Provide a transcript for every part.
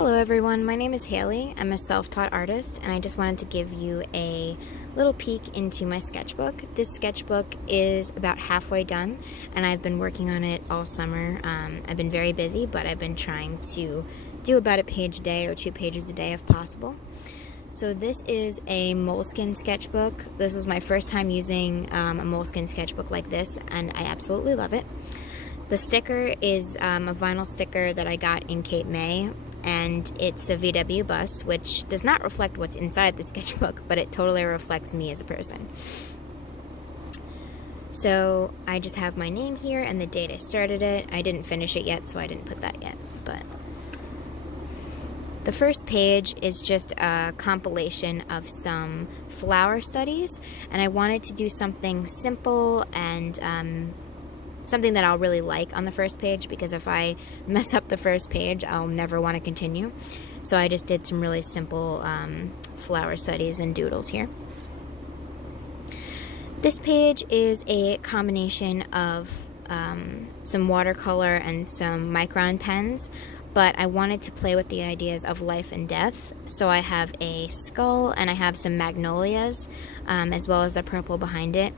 Hello everyone, my name is Haley. I'm a self-taught artist and I just wanted to give you a little peek into my sketchbook. This sketchbook is about halfway done and I've been working on it all summer. I've been very busy, but I've been trying to do about a page a day or 2 pages a day if possible. So this is a moleskin sketchbook. This was my first time using a moleskin sketchbook like this and I absolutely love it. The sticker is a vinyl sticker that I got in Cape May, and it's a VW bus, which does not reflect what's inside the sketchbook, but it totally reflects me as a person. So I just have my name here and the date I started it. I didn't finish it yet, so I didn't put that yet. But the first page is just a compilation of some flower studies, and I wanted to do something simple and something that I'll really like on the first page, because if I mess up the first page, I'll never want to continue. So I just did some really simple flower studies and doodles here. This page is a combination of some watercolor and some micron pens, but I wanted to play with the ideas of life and death. So I have a skull and I have some magnolias, as well as the purple behind it.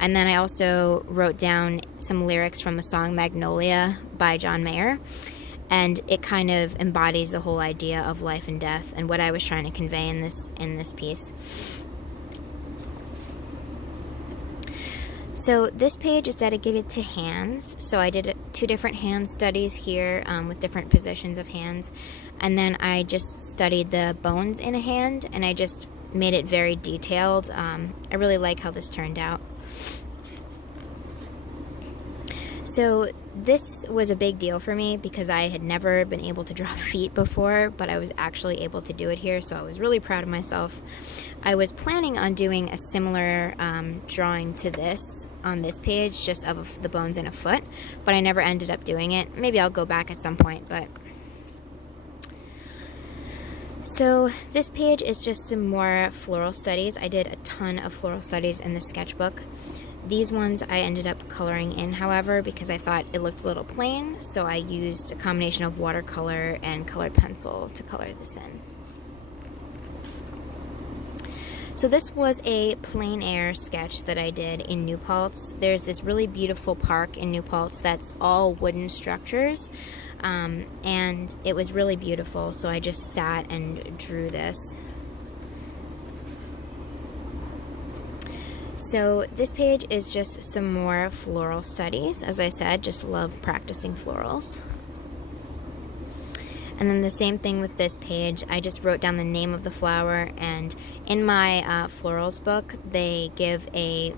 And then I also wrote down some lyrics from the song Magnolia by John Mayer. And it kind of embodies the whole idea of life and death and what I was trying to convey in this piece. So this page is dedicated to hands. So I did 2 different hand studies here with different positions of hands. And then I just studied the bones in a hand and I just made it very detailed. I really like how this turned out. So this was a big deal for me because I had never been able to draw feet before, but I was actually able to do it here, so I was really proud of myself. I was planning on doing a similar drawing to this on this page, just of the bones in a foot, but I never ended up doing it. Maybe I'll go back at some point, but... So this page is just some more floral studies. I did a ton of floral studies in the sketchbook. These ones I ended up coloring in, however, because I thought it looked a little plain, so I used a combination of watercolor and colored pencil to color this in. So this was a plein air sketch that I did in New Paltz. There's this really beautiful park in New Paltz that's all wooden structures, and it was really beautiful, so I just sat and drew this. So this page is just some more floral studies. As I said, just love practicing florals. And then the same thing with this page. I just wrote down the name of the flower, and in my florals book, they give a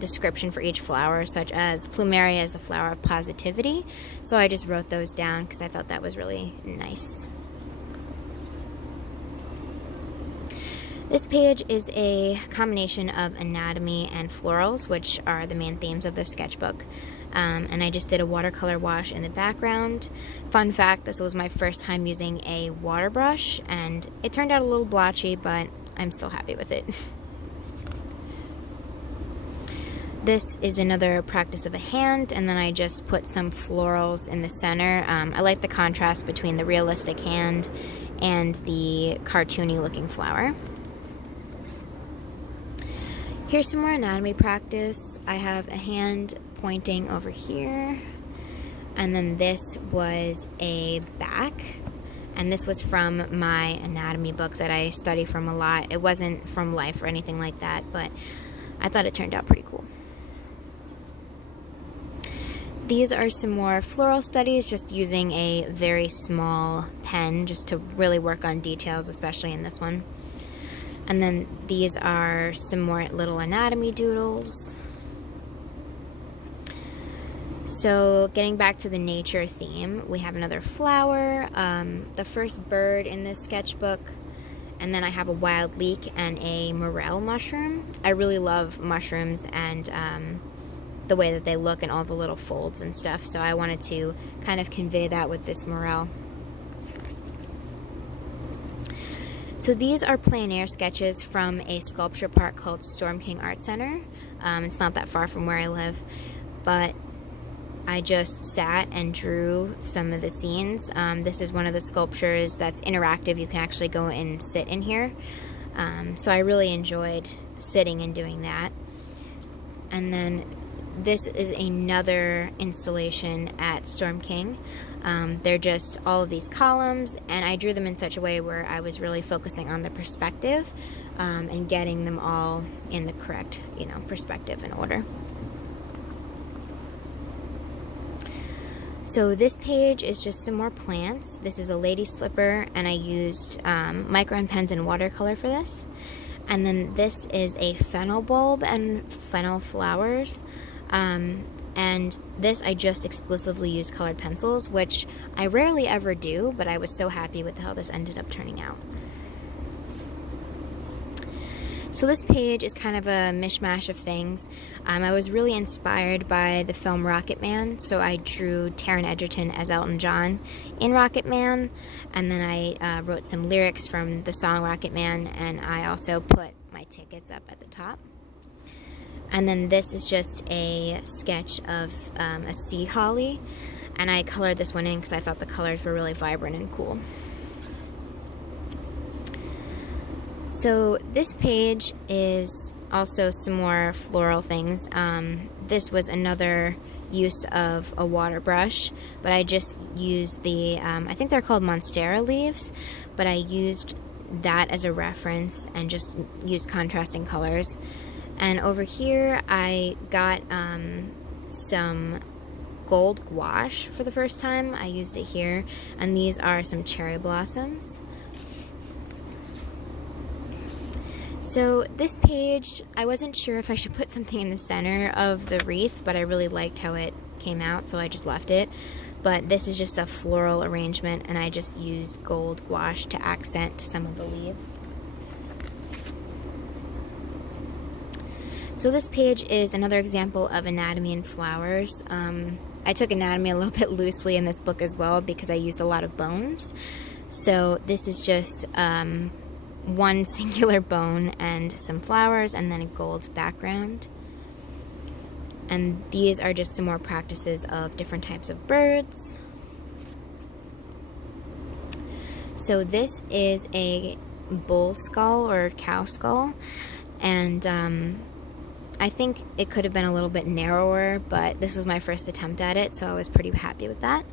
description for each flower, such as plumeria is the flower of positivity. So I just wrote those down because I thought that was really nice. This page is a combination of anatomy and florals, which are the main themes of this sketchbook. And I just did a watercolor wash in the background. Fun fact, this was my first time using a water brush, and it turned out a little blotchy, but I'm still happy with it. This is another practice of a hand, and then I just put some florals in the center. I like the contrast between the realistic hand and the cartoony looking flower. Here's some more anatomy practice. I have a hand pointing over here, and then this was a back, and this was from my anatomy book that I study from a lot. It wasn't from Life or anything like that, but I thought it turned out pretty cool. These are some more floral studies, just using a very small pen just to really work on details, especially in this one. And then these are some more little anatomy doodles. So getting back to the nature theme, we have another flower, the first bird in this sketchbook, and then I have a wild leek and a morel mushroom. I really love mushrooms and the way that they look and all the little folds and stuff, so I wanted to kind of convey that with this morel. So these are plein air sketches from a sculpture park called Storm King Art Center. It's not that far from where I live, but I just sat and drew some of the scenes. This is one of the sculptures that's interactive. You can actually go and sit in here. So I really enjoyed sitting and doing that. And then this is another installation at Storm King. They're just all of these columns, and I drew them in such a way where I was really focusing on the perspective and getting them all in the correct, perspective and order. So this page is just some more plants. This is a lady slipper, and I used micron pens and watercolor for this. And then this is a fennel bulb and fennel flowers. And this I just exclusively use colored pencils, which I rarely ever do, but I was so happy with how this ended up turning out. So this page is kind of a mishmash of things. I was really inspired by the film Rocket Man, so I drew Taron Egerton as Elton John in Rocket Man, and then I wrote some lyrics from the song Rocket Man, and I also put my tickets up at the top. And then this is just a sketch of a sea holly, and I colored this one in because I thought the colors were really vibrant and cool. So this page is also some more floral things. This was another use of a water brush, but I just used the, I think they're called Monstera leaves, but I used that as a reference and just used contrasting colors. And over here I got some gold gouache for the first time. I used it here, and these are some cherry blossoms. So this page, I wasn't sure if I should put something in the center of the wreath, but I really liked how it came out, so I just left it. But this is just a floral arrangement, and I just used gold gouache to accent some of the leaves. So this page is another example of anatomy in flowers. I took anatomy a little bit loosely in this book as well because I used a lot of bones. So this is just one singular bone and some flowers and then a gold background. And these are just some more practices of different types of birds. So this is a bull skull or cow skull, and I think it could have been a little bit narrower, but this was my first attempt at it, so I was pretty happy with that.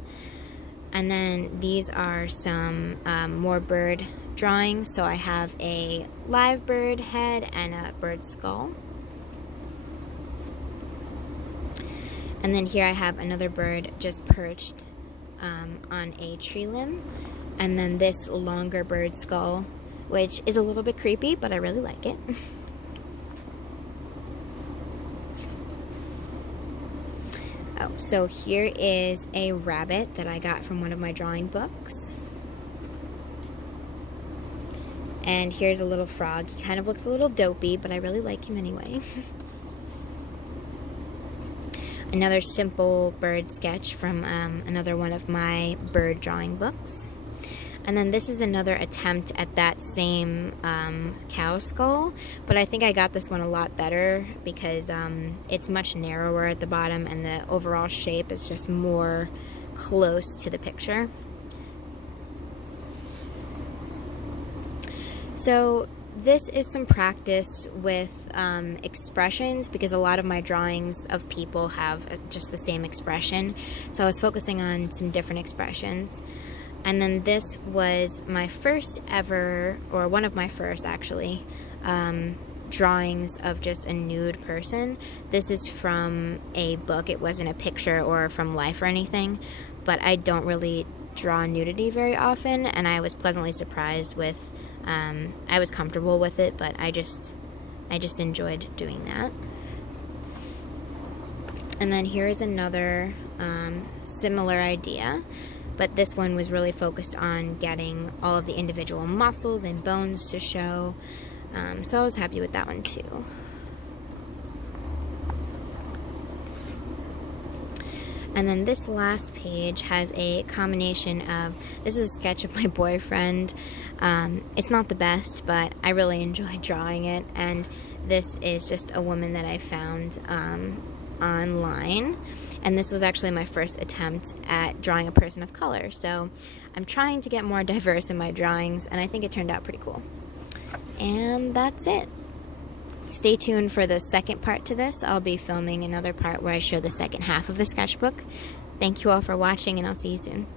And then these are some more bird drawings. So I have a live bird head and a bird skull. And then here I have another bird just perched on a tree limb. And then this longer bird skull, which is a little bit creepy, but I really like it. Oh, so here is a rabbit that I got from one of my drawing books. And here's a little frog. He kind of looks a little dopey, but I really like him anyway. Another simple bird sketch from another one of my bird drawing books. And then this is another attempt at that same cow skull, but I think I got this one a lot better because it's much narrower at the bottom and the overall shape is just more close to the picture. So this is some practice with expressions because a lot of my drawings of people have just the same expression. So I was focusing on some different expressions. And then this was my first ever, or one of my first actually, drawings of just a nude person. This is from a book. It wasn't a picture or from life or anything, but I don't really draw nudity very often, and I was pleasantly surprised with, I was comfortable with it, but I just enjoyed doing that. And then here's another similar idea. But this one was really focused on getting all of the individual muscles and bones to show. So I was happy with that one too. And then this last page has a combination of, this is a sketch of my boyfriend. It's not the best, but I really enjoyed drawing it. And this is just a woman that I found online. and this was actually my first attempt at drawing a person of color. So I'm trying to get more diverse in my drawings, and I think it turned out pretty cool. And that's it. Stay tuned for the second part to this. I'll be filming another part where I show the second half of the sketchbook. Thank you all for watching, and I'll see you soon.